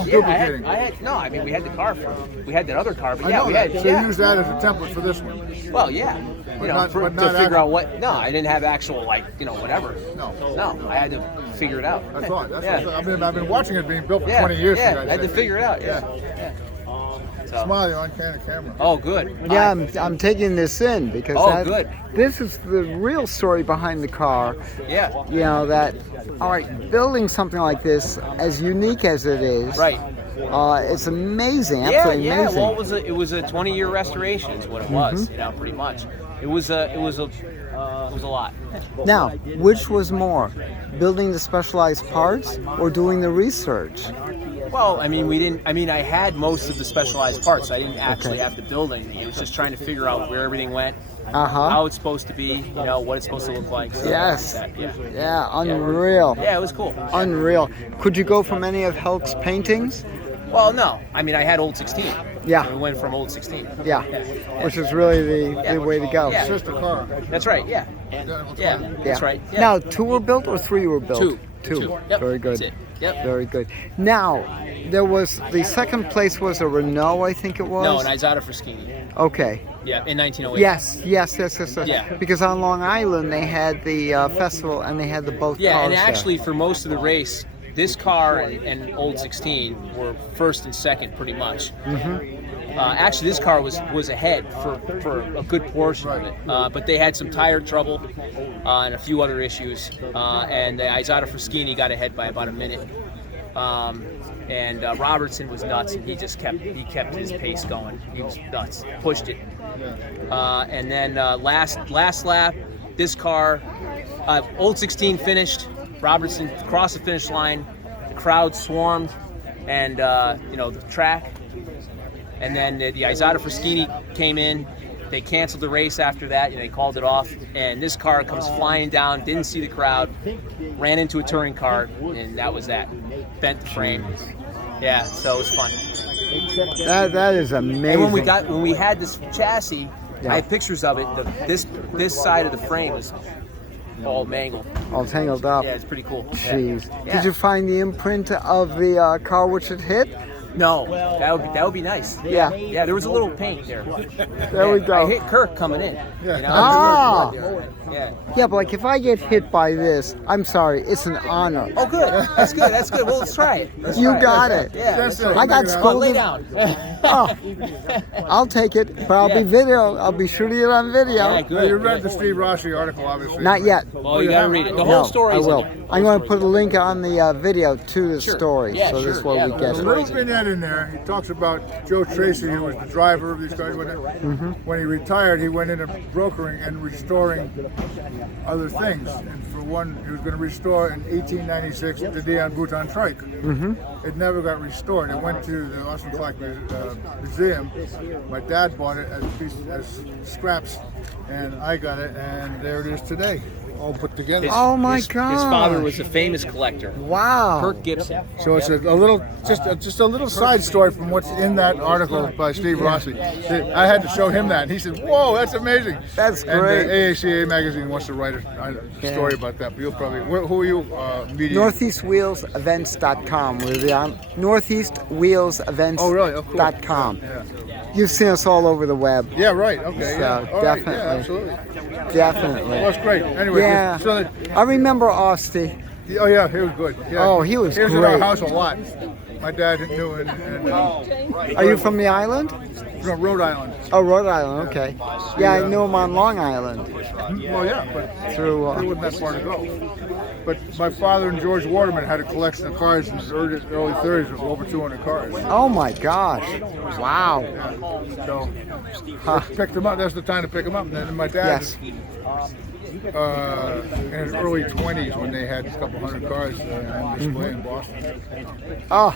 From Yeah, duplicating. no, I mean, we had the car we had that other car, but I yeah, know we that. had, So yeah. you use that as a template for this one. Well, yeah. You know, not- to but not figure actual- out what, no, I didn't have actual, like, you know, whatever. No. No, I had to figure it out. That's all. That's yeah. what, I mean, I've been watching it being built for Yeah, 20 years. yeah, for I had to God's sake. figure it out, yeah. So. Smile, you're on camera. Oh, good. Yeah, I'm taking this in because good. This is the real story behind the car. Yeah. You know that. All right, building something like this, as unique as it is, Right. It's amazing, Yeah, absolutely yeah. amazing. Well, it was a 20-year restoration, is what it was. You know, pretty much. It was a lot. Now, which was more, building the specialized parts or doing the research? Well, I mean, I had most of the specialized parts. I didn't actually have to build anything. It was just trying to figure out where everything went, how it's supposed to be, you know, what it's supposed to look like. So Yes. like that. Yeah. Yeah, unreal. Yeah, it was cool. Unreal. Could you go from any of Helk's paintings? Well, no. I mean, I had Old 16. Yeah. We went from Old 16. Yeah, which is really the way to go. Yeah. It's just a car. That's right. Yeah. Yeah. That's right. Yeah. Now, 2 were built or 3 were built? Two. 2. Yep. Very good. That's it. Yep. Very good. Now, there was the second place was a Renault, I think it was. No, an Isata Fraschini. Okay. Yeah, in 1908. Yes. Yeah. Because on Long Island they had the festival and they had the both Yeah, cars and there. actually for most of the race, this car and Old 16 were first and second pretty much. Actually, this car was ahead for a good portion of it, but they had some tire trouble and a few other issues, and the Isata Fraschini got ahead by about a minute. And Robertson was nuts, and he kept his pace going. He was nuts, pushed it, and then last lap, this car, Old 16 finished. Robertson crossed the finish line. The crowd swarmed, and the track. And then the Isata Fraschini came in. They canceled the race after that. They called it off. And this car comes flying down, didn't see the crowd, ran into a touring car, and that was that. Bent the frame. Yeah, so it was fun. That is amazing. And when we had this chassis, I have pictures of it. This side of the frame was all mangled. All tangled up. Yeah, it's pretty cool. Jeez. Yeah. Did you find the imprint of the car which it hit? No, that would be nice. Yeah. Yeah, there was a little paint there. There we go. I hit Kirk coming in. Yeah. You know? Ah. Yeah. Yeah, but like if I get hit by this, I'm sorry, it's an honor. Oh, good. That's good. That's good. Well, let's try it. You got it. Yeah. That's it. I got Come on, lay scolded. down. Oh, I'll take it, but I'll be video. I'll be shooting it on video. Yeah, Well, good. you read the Steve Rossi article, obviously. Not yet. Well, you gotta read it. The whole No, story I is will. in there. I'm going to put a link on the video to the Sure. story, Yeah, so this sure. way Yeah, we the get A whole it. little vignette in there. He talks about Joe Tracy, who was the driver of these cars. When he retired, he went into brokering and restoring other things. And for one, he was going to restore in 1896 the Dion Bouton trike. It never got restored. It went to the Austin Clark Museum. My dad bought it as scraps, and I got it, and there it is today, all put together. Oh my His God! father was a famous collector, Wow. Kirk Gibson. So it's a little, just a little side story from what's in that article by Steve Rossi. I had to show him that. He said, "Whoa, that's amazing." That's And great. the AACA magazine wants to write a story about that. But you'll probably, who are you? Media. NortheastWheelsEvents.com. We're the NortheastWheelsEvents.com. Oh, really? Oh, cool. You've seen us all over the web. Yeah, right. Okay. So, Yeah. All right, definitely. yeah, absolutely. Definitely. Well, that's great. Anyway, Yeah. so I remember Austin. oh yeah, he was good. Yeah. Oh, he was He was at great. our house a lot. My dad knew it. And Are you from the island? from Rhode Island. Oh, Rhode Island. Okay. Yeah, I knew him on Long Island Well, yeah, but through. it wasn't that far to go. But my father and George Waterman had a collection of cars in the early 30s with over 200 cars. Oh my gosh! Wow. So Huh. picked them up. That's the time to pick them up. And then my dad, Yes. in his early 20s, when they had a couple hundred cars on display in Boston. Oh,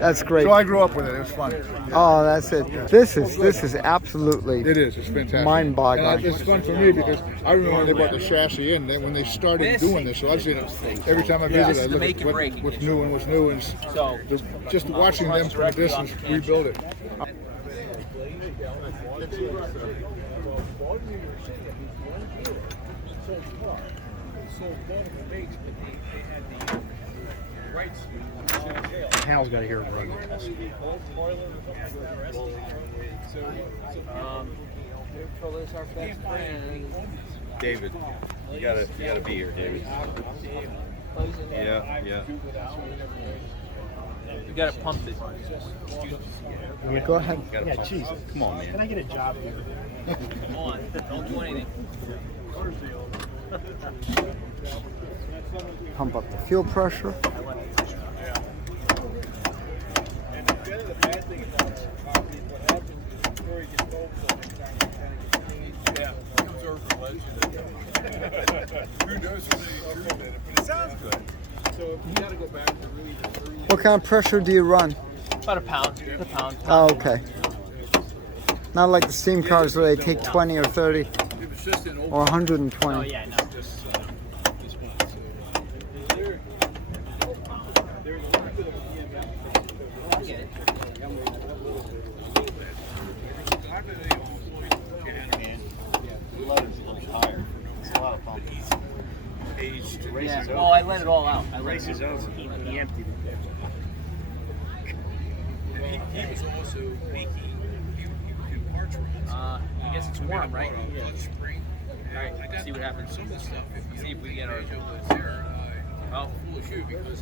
that's great. So I grew up with it. It was fun. Oh, that's it. This is absolutely. It is. It's fantastic. Mind-boggling. And it's fun for me because I remember when they brought the chassis in, when they started doing this. So I've seen it every time I visit. This I is the look make at and break what's new and what's new, and So just watching them from a distance rebuild it. So both debates, but they had the rights to Hal's got to hear it run. Controller's our best friend. David, you gotta be here, David. Yeah. You gotta pump it. Yeah, go ahead. Yeah, jeez. Come on, Can man. I get a job here? Come on, don't do anything. Pump up the fuel pressure. What kind of pressure do you run? About a pound. A pound. Oh, okay. Not like the steam cars where they take 20 or 30 or 120. Oh yeah, no. I get it. Yeah. Oh, I let it all out. I let it over. He emptied it. He was also making parts runs. I guess it's warm, right? Yeah. Spring. Alright, let's see what happens. Some of the stuff, See if we get our. oh, full of shoe because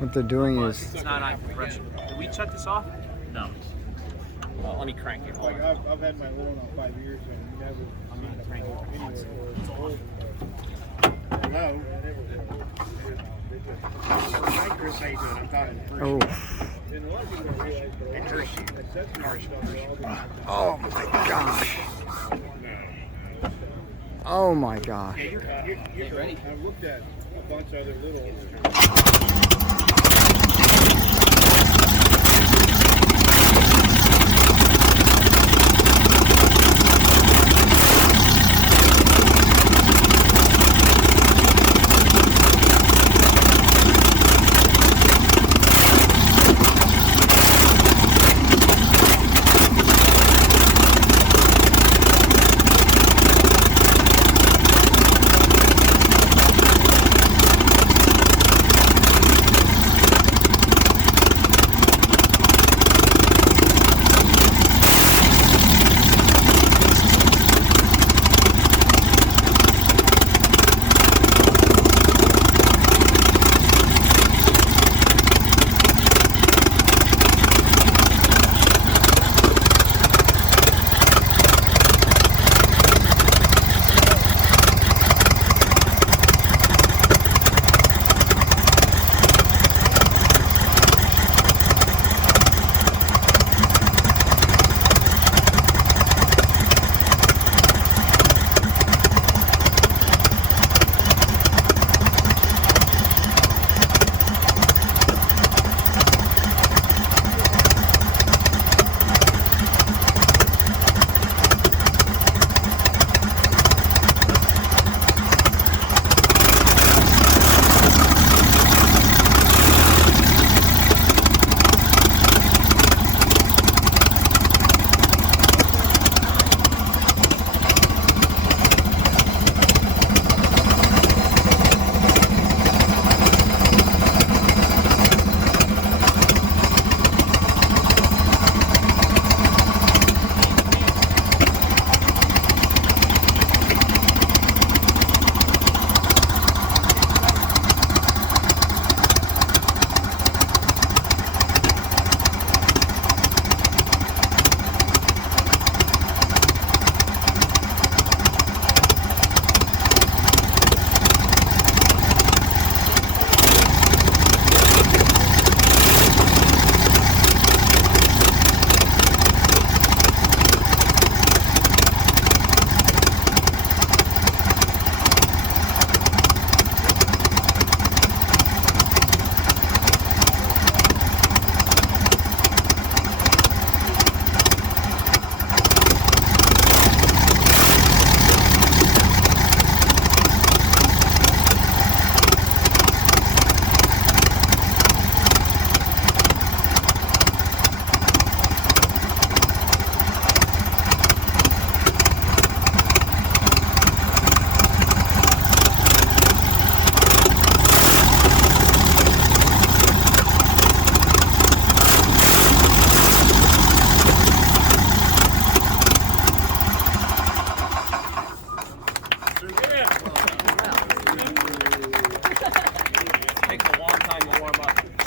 What they're doing is It's not on compression. Did we shut this off? No. Well, let me crank it. Like I've had my loan on 5 years and never seen a crank anywhere where it's old. Hello. Hi Chris, how you doing? I'm down in Hershey. oh, In Hershey. oh my gosh. Oh my gosh. You're ready? I've looked at a bunch of other little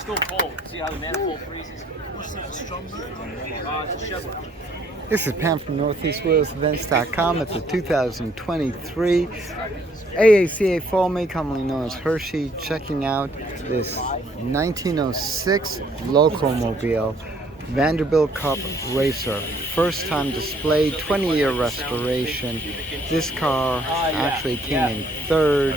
still cold. See how the manifold freezes? What's that, strawberry? It's a Chevrolet. This is Pam from NortheastWheelsEvents.com at the 2023 AACA Fall Meet, commonly known as Hershey, checking out this 1906 Locomobile Vanderbilt Cup Racer. First time display, 20-year restoration. This car actually came in third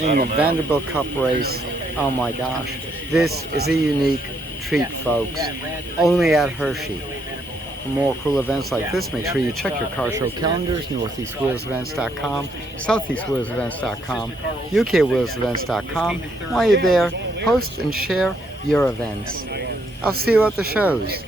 in the Vanderbilt Cup race. Oh my gosh, this is a unique treat, folks. Only at Hershey. For more cool events like this, make sure you check your car show calendars, NortheastWheelsEvents.com, SoutheastWheelsEvents.com, UKWheelsEvents.com. While you're there, post and share your events. I'll see you at the shows.